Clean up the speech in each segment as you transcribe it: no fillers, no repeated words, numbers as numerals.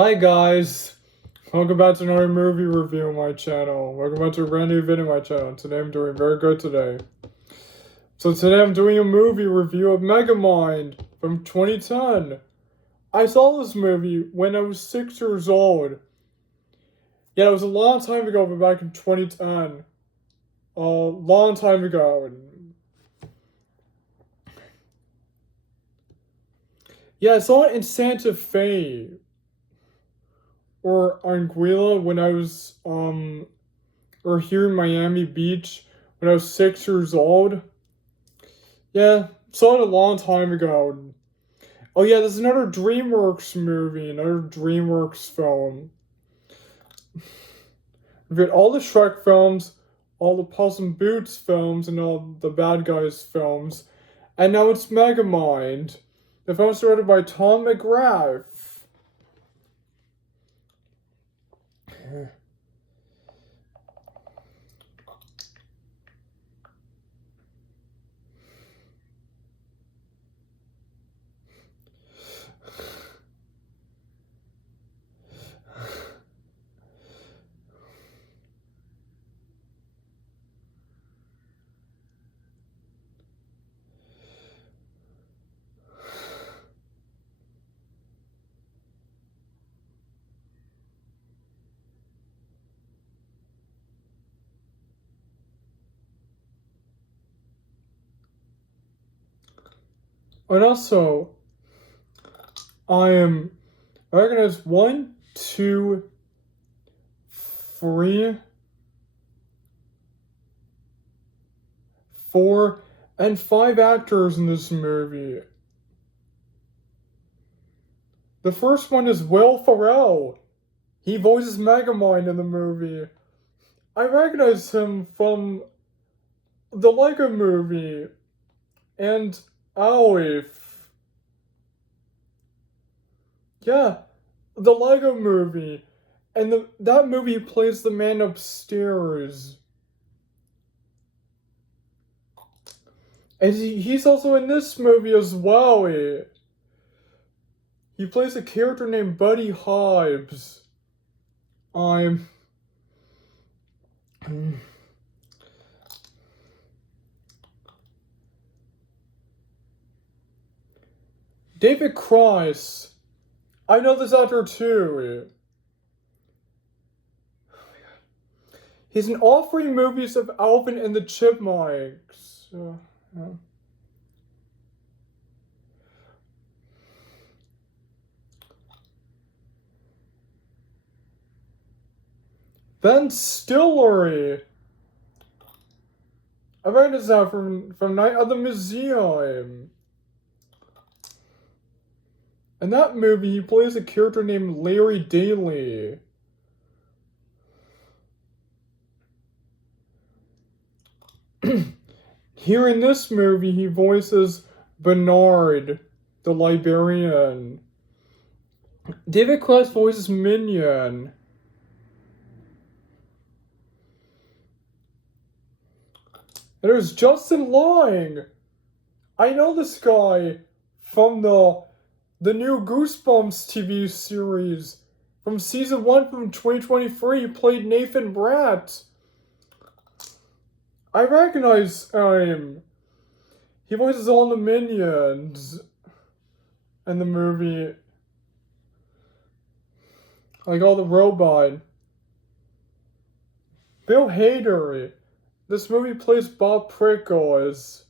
Hi guys, welcome back to another movie review on my channel. Welcome back to a brand new video on my channel. Today I'm doing very good today. So today I'm doing a movie review of Megamind from 2010. I saw this movie when I was 6 years old. Yeah, it was a long time ago, but back in 2010. A long time ago. Yeah, I saw it in Santa Fe. Or Anguilla when I was, or here in Miami Beach when I was 6 years old. Yeah, saw it a long time ago. Oh yeah, there's another DreamWorks movie, another DreamWorks film. We've got all the Shrek films, all the Puss in Boots films, and all the Bad Guys films. And now it's Megamind. The film's directed by Tom McGrath. And also, I reckon it's 1, 2, 3, 4, and 5 actors in this movie. The first one is Will Ferrell. He voices Megamind in the movie. I recognize him from the Lego movie and Alf. Yeah, the Lego movie. And that movie plays the man upstairs. And he's also in this movie as well. He plays a character named Buddy Hobbs. David Cross. I know this actor too. He's in all 3 movies of Alvin and the Chipmunks. Yeah. Ben Stiller. I read this out from Night at the Museum. In that movie, he plays a character named Larry Daly. Here in this movie, he voices Bernard, the librarian. David Cross voices Minion. And there's Justin Long. I know this guy from the new Goosebumps TV series. From season 1 from 2023, he played Nathan Bratt. I recognize him. He voices all the Minions in the movie. Like all the robot. Bill Hader. This movie plays Bob Prickles.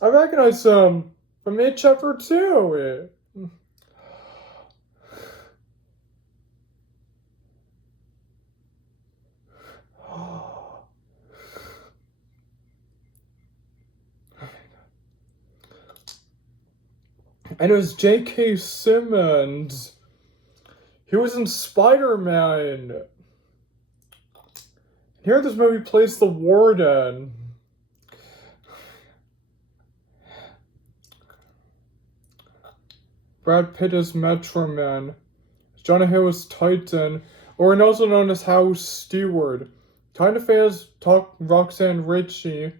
I recognize him from It Chapter 2. And it was J.K. Simmons. He was in Spider-Man. Here this movie plays the warden. Brad Pitt is Metro Man. Jonah Hill is Titan, or also known as House Steward. Tina Fey is Roxanne Ritchie.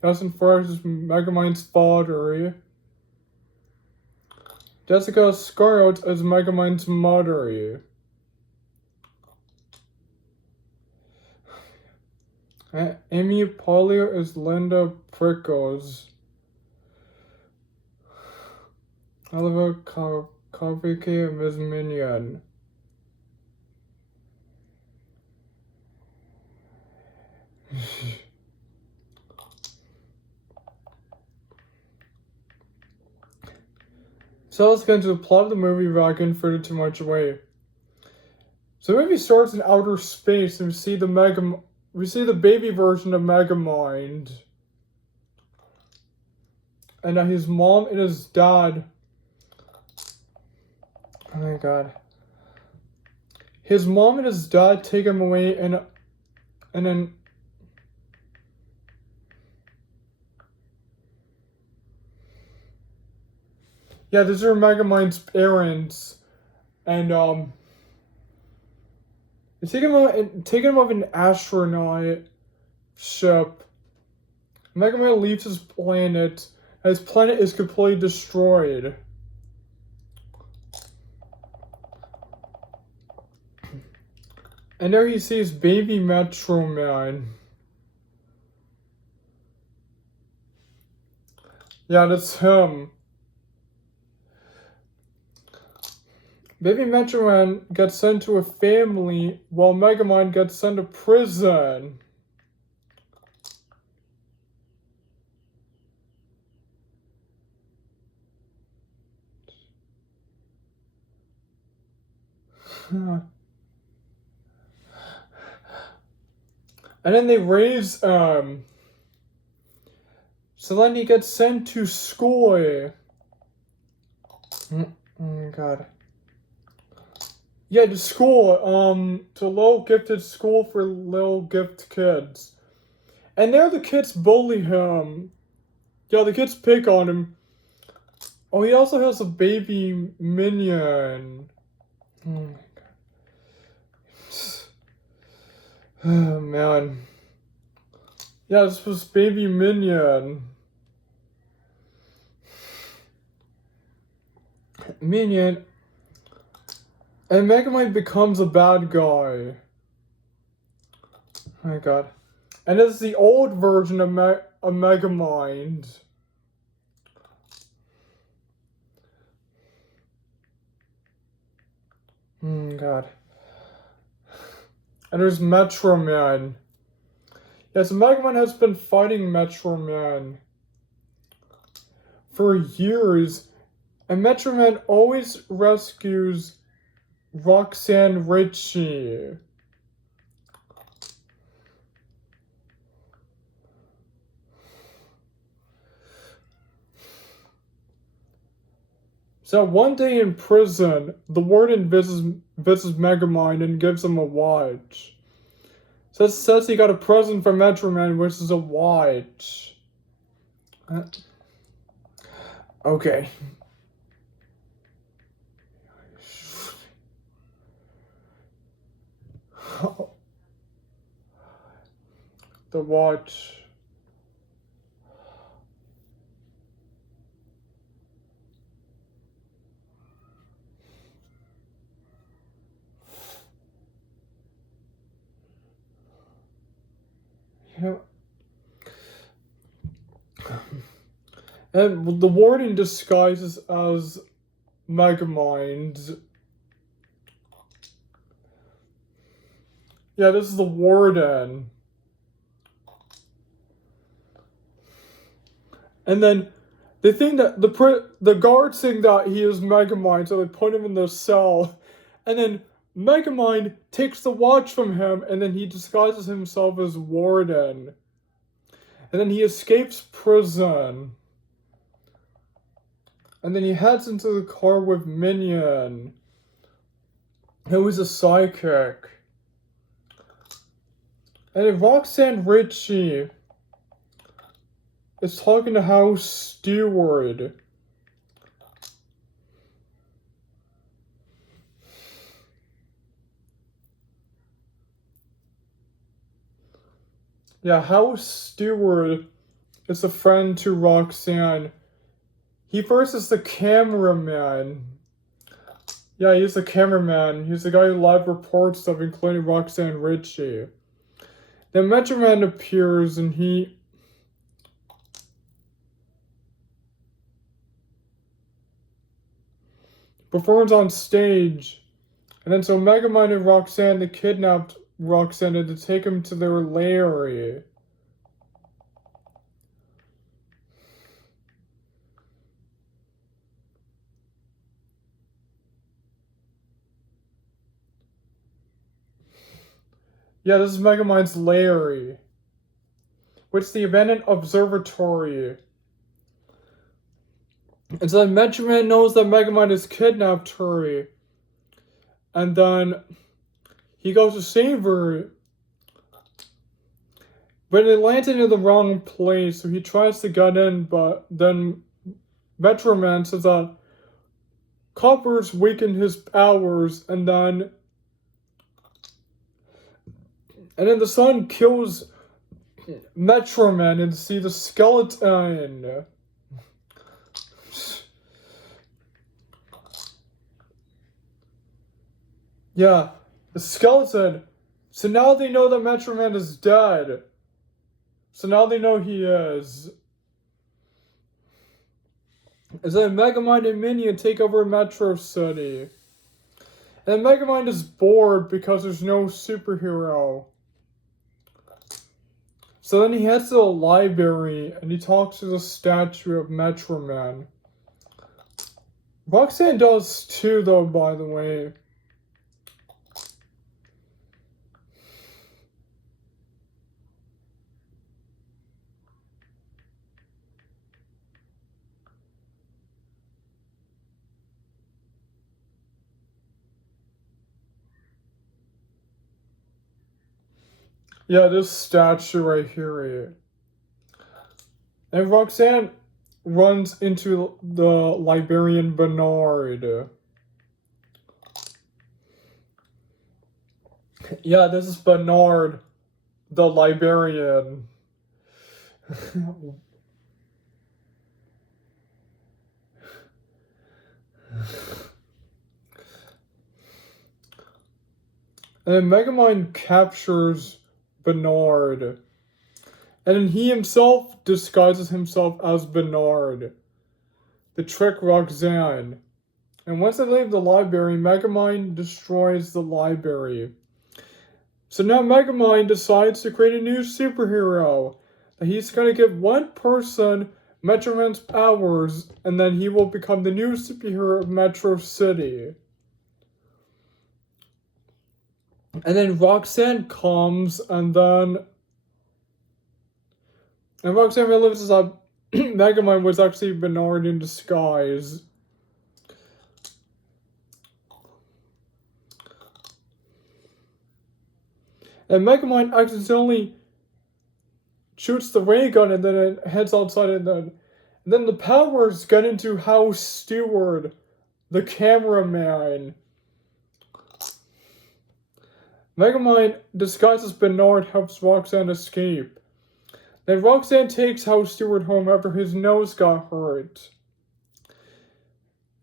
Justin Forrest is Megamind's father. Jessica Scarlett as Megamind's mother. Amy Poehler is Linda Prickles. Oliver Carvike and Ms. Minion. So let's get into the plot of the movie without getting further too much away. So the movie starts in outer space and we see the baby version of Megamind. And his mom and his dad. Oh my god. His mom and his dad take him away and then yeah, these are Megamind's parents. And they take him off an astronaut ship. Megamind leaves his planet, and his planet is completely destroyed. And there he sees baby Metro Man. Yeah, that's him. Baby Metro Man gets sent to a family while Megamind gets sent to prison. And then they raise so then he gets sent to school. Oh my god. Yeah, to school, to little gifted school for little gift kids. And there the kids bully him. Yeah, the kids pick on him. Oh, he also has a baby minion. Oh my god. Oh man. Yeah, this was baby minion. Minion. And Megamind becomes a bad guy. Oh my god. And this is the old version of Megamind. Oh god. And there's Metro Man. Yes, Megamind has been fighting Metro Man for years. And Metro Man always rescues Roxanne Ritchie. So one day in prison, the warden visits Megamind and gives him a watch. So it says he got a present from Metro Man, which is a watch. Okay. The watch. Yeah. And the warden disguises as Megamind. Yeah, this is the warden. And then they think that the guards think that he is Megamind, so they put him in the cell. And then Megamind takes the watch from him, and then he disguises himself as warden. And then he escapes prison. And then he heads into the car with Minion, who is a psychic. And then Roxanne Ritchie is talking to House Stewart. Yeah, House Stewart is a friend to Roxanne. he first is the cameraman. Yeah, he's the cameraman. He's the guy who live reports stuff, including Roxanne Ritchie. Then Metroman appears and he performs on stage. And then so Megamind and Roxanne, they kidnapped Roxanne to take him to their lair. Yeah, this is Megamind's lair, which is the abandoned observatory. And so then Metroman knows that Megamind has kidnapped her. And then he goes to save her. But it landed in the wrong place, so he tries to get in, but then Metroman says that coppers weaken his powers, and then the sun kills Metroman and see the skeleton. Yeah, the skeleton. So now they know that Metroman is dead. So now they know he is. And then Megamind and Minion take over Metro City. And Megamind is bored because there's no superhero. So then he heads to the library and he talks to the statue of Metroman. Roxanne does too, though, by the way. Yeah, this statue right here. And Roxanne runs into the librarian Bernard. Yeah, this is Bernard, the librarian. And then Megamind captures Bernard. And then he himself disguises himself as Bernard to trick Roxanne. And once they leave the library, Megamind destroys the library. So now Megamind decides to create a new superhero. And he's going to give one person Metroman's powers, and then he will become the new superhero of Metro City. And then Roxanne comes, and Roxanne realizes that Megamind was actually Bernard in disguise. And Megamind accidentally shoots the ray gun, and then it heads outside, and then the powers get into House Steward, the cameraman. Megamind, disguised as Bernard, helps Roxanne escape. Then Roxanne takes House Steward home after his nose got hurt.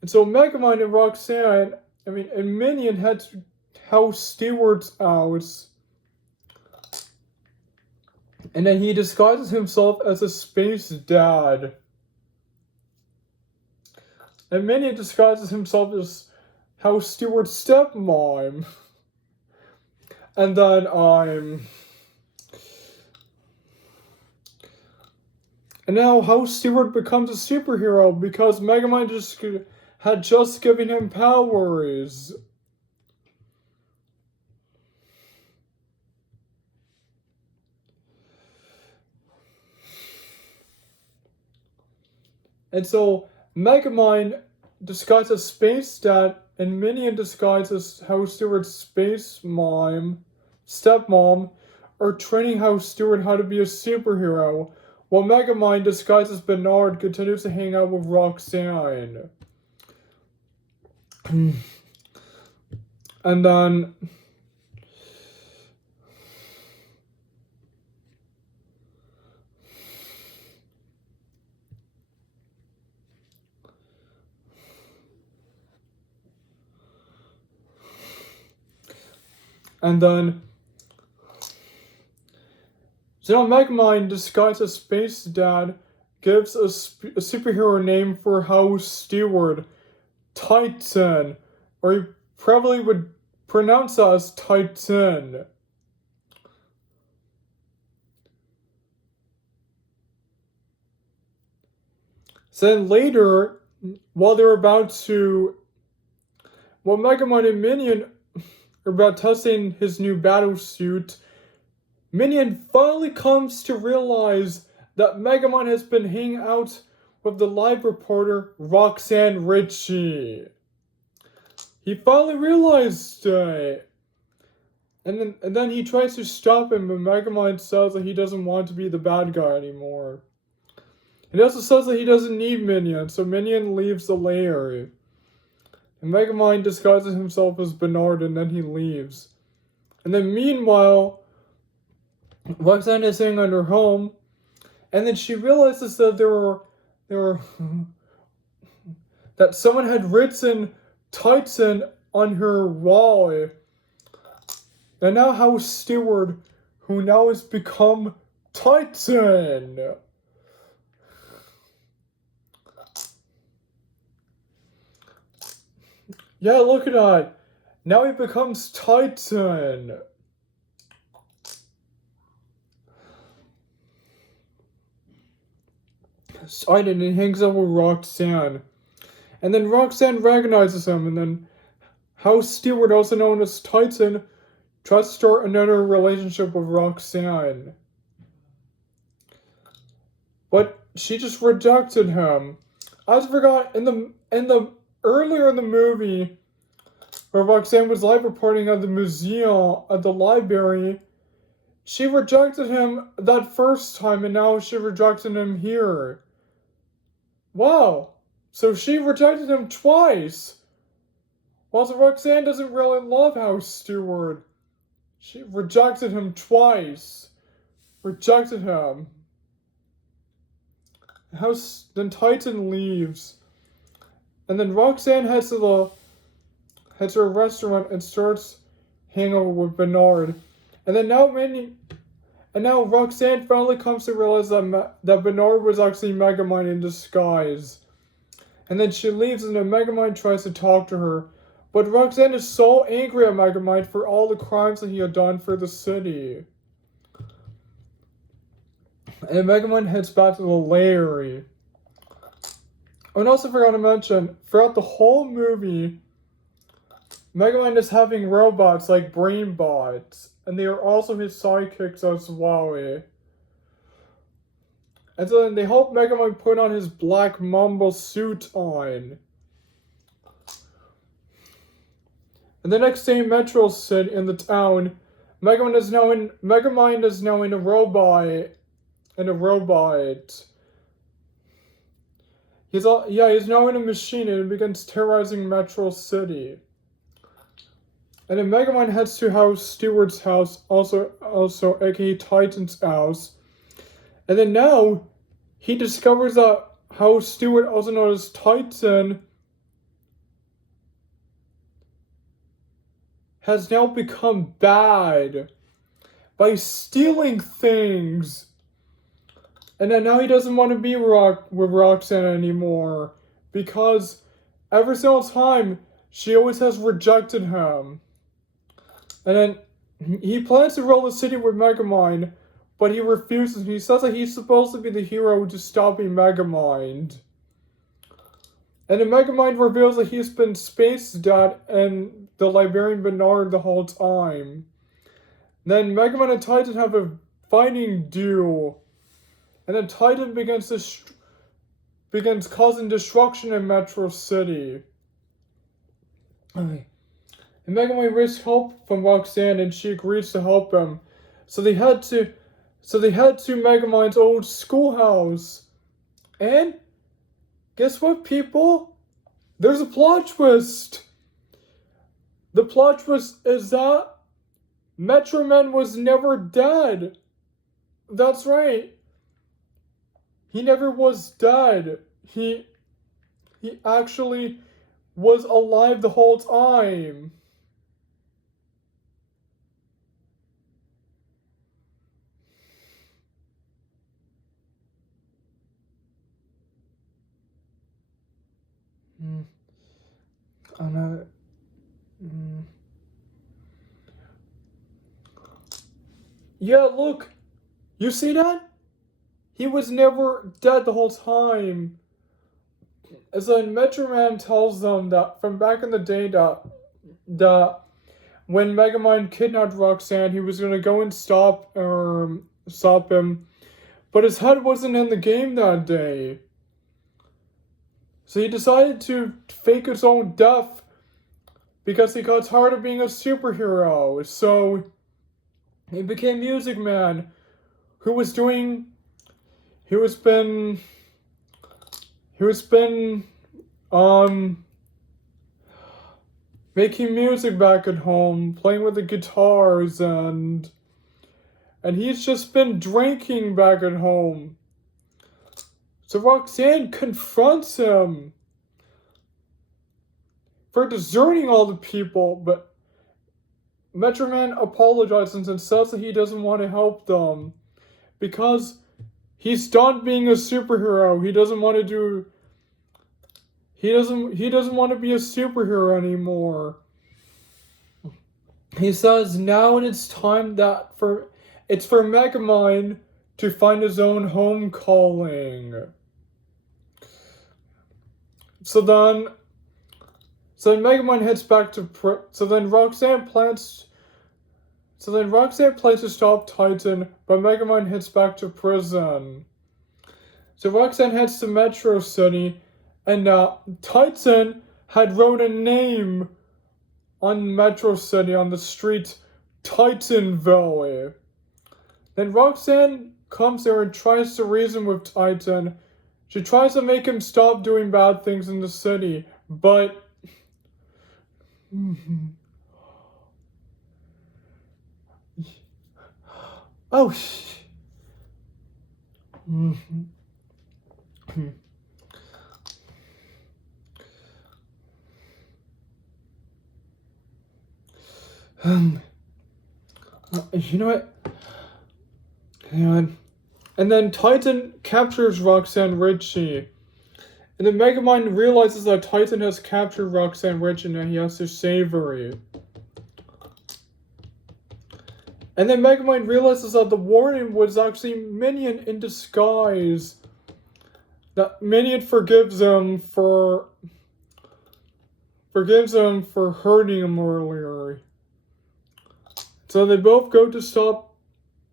And so Megamind and Roxanne, and Minion head to House Steward's house. And then he disguises himself as a space dad. And Minion disguises himself as House Steward's stepmom. And then, and now House Steward becomes a superhero because Megamind had just given him powers. And so Megamind disguises Space Dad, and Minion disguises House Steward's stepmom, are training House Steward how to be a superhero, while Megamind disguises Bernard continues to hang out with Roxanne. And then And then, so now Megamind, disguised as Space Dad, gives a superhero name for House Steward, Titan, or he probably would pronounce that as Titan. So then later, while Megamind and Minion are about testing his new battle suit, Minion finally comes to realize that Megamind has been hanging out with the live reporter Roxanne Ritchie. He finally realized it. And then he tries to stop him, but Megamind says that he doesn't want to be the bad guy anymore. He also says that he doesn't need Minion, so Minion leaves the lair. And Megamind disguises himself as Bernard, and then he leaves. And then meanwhile, Roxanne is sitting at her home, and then she realizes that there were that someone had written Titan on her wall. And now House Steward, who now has become Titan. Yeah, look at that. Now he becomes Titan. Titan, and he hangs out with Roxanne. And then Roxanne recognizes him, and then House Steward, also known as Titan, tries to start another relationship with Roxanne. But she just rejected him. I just forgot in the earlier in the movie, where Roxanne was live reporting at the museum, at the library, she rejected him that first time, and now she rejected him here. Wow, so she rejected him twice. Well, so Roxanne doesn't really love House Steward. She rejected him twice. Rejected him. Then Titan leaves. And then Roxanne heads to a restaurant and starts hanging out with Bernard. And then now Roxanne finally comes to realize that Bernard was actually Megamind in disguise. And then she leaves, and then Megamind tries to talk to her. But Roxanne is so angry at Megamind for all the crimes that he had done for the city. And Megamind heads back to the lair. And also forgot to mention, throughout the whole movie, Megamind is having robots like brain bots, and they are also his sidekicks as well. And so then they help Megamind put on his black Mamba suit on. And the next day, Metro City in the town, Megamind is now in a robot. He's now in a machine and begins terrorizing Metro City. And then Megamind heads to House Steward's house, also aka Titan's house. And then now he discovers that House Steward, also known as Titan, has now become bad by stealing things. And then now he doesn't want to be with Roxanne anymore, because every single time she always has rejected him. And then he plans to rule the city with Megamind, but he refuses. He says that he's supposed to be the hero to stopping Megamind. And then Megamind reveals that he's been Space Dad and the librarian Bernard the whole time. Then Megamind and Titan have a fighting duel. And then Titan begins causing destruction in Metro City. And Megamind risks help from Roxanne, and she agrees to help him. So they head to Megamind's old schoolhouse. And guess what, people? There's a plot twist. The plot twist is that Metro Man was never dead. That's right. He never was dead. He actually was alive the whole time. And mm. Yeah, look, you see that? He was never dead the whole time. As then Metro Man tells them that from back in the day that when Megamind kidnapped Roxanne, he was gonna go and stop him, but his head wasn't in the game that day. So he decided to fake his own death because he got tired of being a superhero. So he became Music Man, who was doing, he was been making music back at home, playing with the guitars, and he's just been drinking back at home. So Roxanne confronts him for deserting all the people, but Metro Man apologizes and says that he doesn't want to help them because he's done being a superhero. He doesn't want to do. He doesn't want to be a superhero anymore. He says now it's time it's for Megamind to find his own home calling. So then Megamind heads back to so then Roxanne plans to stop Titan, but Megamind heads back to prison. So Roxanne heads to Metro City, and Titan had wrote a name on Metro City on the street Titanville. Then Roxanne comes there and tries to reason with Titan. She tries to make him stop doing bad things in the city, but oh you know what? Hang on. And then Titan captures Roxanne Ritchie. And then Megamind realizes that Titan has captured Roxanne Ritchie and he has to save her. And then Megamind realizes that the warden was actually Minion in disguise. That Minion forgives him for hurting him earlier. So they both go to stop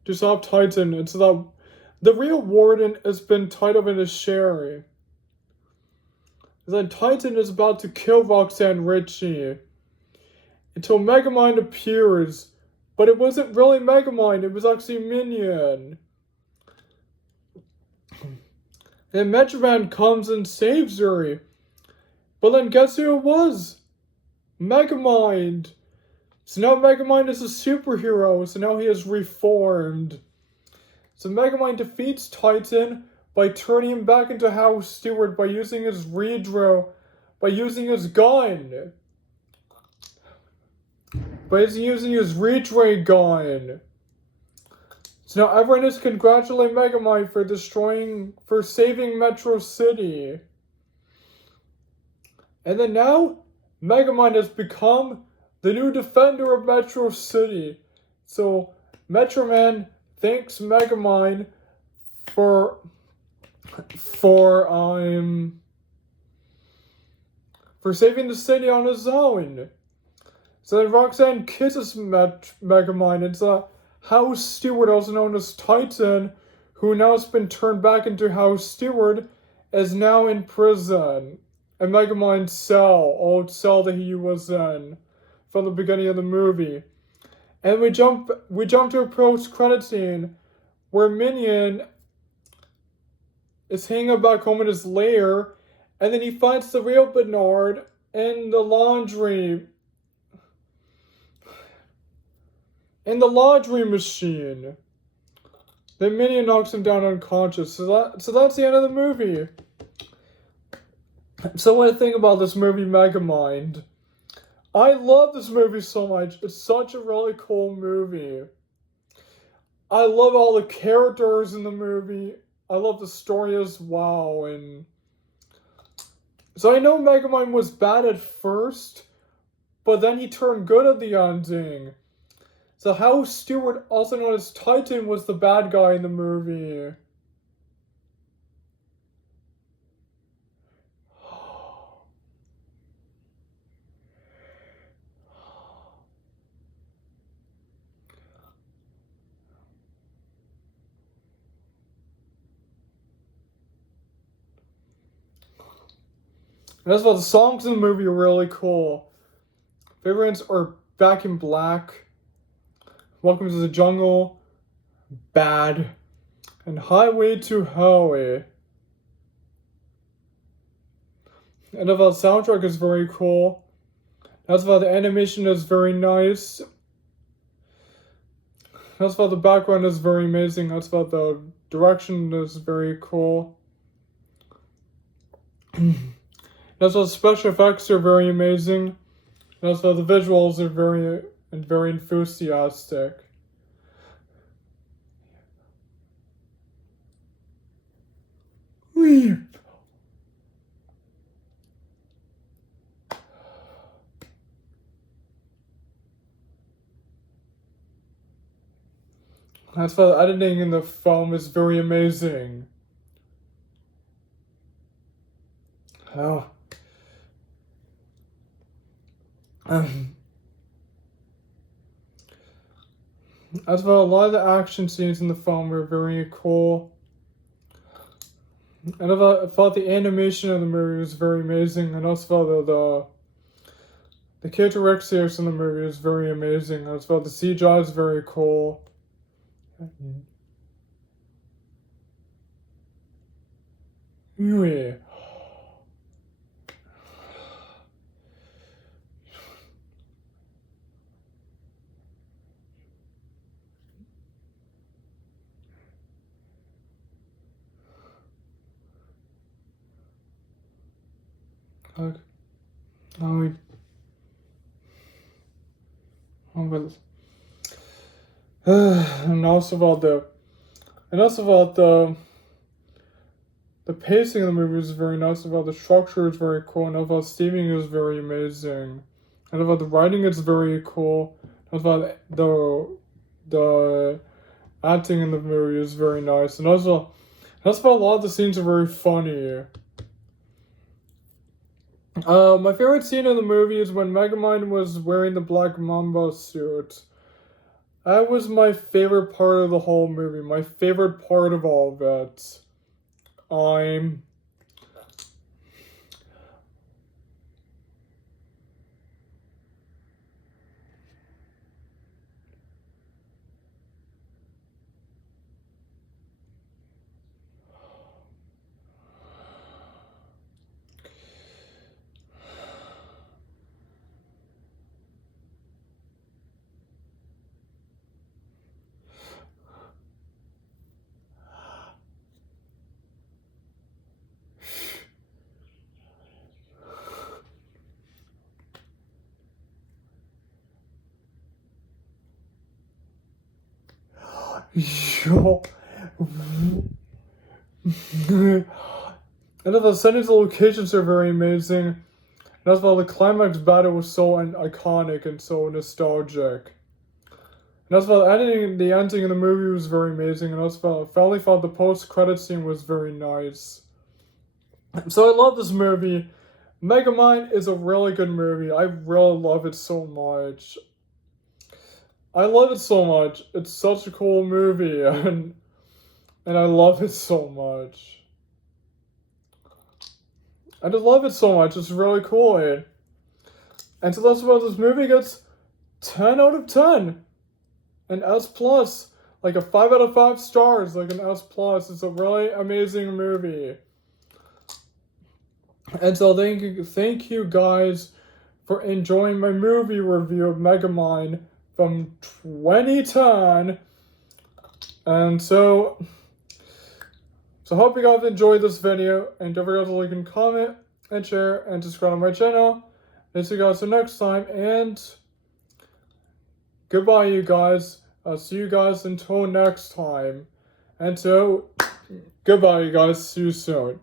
Titan, and so that the real warden has been tied up in a sherry. And then Titan is about to kill Roxanne Ritchie until Megamind appears, but it wasn't really Megamind, it was actually Minion. And Metro Man comes and saves her, but then guess who it was? Megamind. So now Megamind is a superhero, so now he is reformed. So Megamind defeats Titan by turning him back into House Steward by using his gun. By using his Ray gun. So now everyone is congratulating Megamind for saving Metro City. And then now, Megamind has become the new defender of Metro City. So Metro Man thanks Megamind for saving the city on his own. So then Roxanne kisses Megamind. It's a House Steward, also known as Titan, who now has been turned back into House Steward, is now in prison. And Megamind's old cell that he was in from the beginning of the movie. And we jump to a post-credit scene where Minion is hanging out back home in his lair, and then he finds the real Bernard in the laundry machine. Then Minion knocks him down unconscious. So that's the end of the movie. So what do you think about this movie, Megamind? I love this movie so much. It's such a really cool movie. I love all the characters in the movie. I love the story as well. And So I know Megamind was bad at first, but then he turned good at the ending. So Hal Stewart, also known as Titan, was the bad guy in the movie. And that's why the songs in the movie are really cool. Favorites are Back in Black, Welcome to the Jungle, Bad, and Highway to Hell. And the soundtrack is very cool. That's why the animation is very nice. That's why the background is very amazing. That's why the direction is very cool. That's why the special effects are very amazing. That's why the visuals are very enthusiastic. Weep. That's why the editing in the film is very amazing. Oh. As well, a lot of the action scenes in the film were very cool. And I thought the animation of the movie was very amazing, and also the characteristics in the movie is very amazing. As well, the CGI is very cool. Yeah. Okay. And also about the pacing of the movie is very nice. About the structure is very cool, and about steaming is very amazing, and about the writing is very cool. And about the acting in the movie is very nice, and also that's why a lot of the scenes are very funny. My favorite scene in the movie is when Megamind was wearing the Black Mamba suit. That was my favorite part of the whole movie. My favorite part of all of it. I'm... Yo. And the settings and locations are very amazing. And that's why the climax battle was so iconic and so nostalgic. And that's why the ending in the movie was very amazing. And that's why I finally thought the post-credit scene was very nice. So I love this movie. Megamind is a really good movie. I really love it so much. I love it so much. It's such a cool movie, and I love it so much. I just love it so much. It's really cool. And so that's why this movie gets 10 out of 10. An S plus, like a 5 out of 5 stars, like an S plus. It's a really amazing movie. And so thank you guys for enjoying my movie review of Megamind from 2010. And so hope you guys enjoyed this video, and don't forget to like and comment and share and subscribe to my channel. And see you guys the next time, and goodbye you guys. I'll see you guys until next time. And so goodbye you guys, see you soon.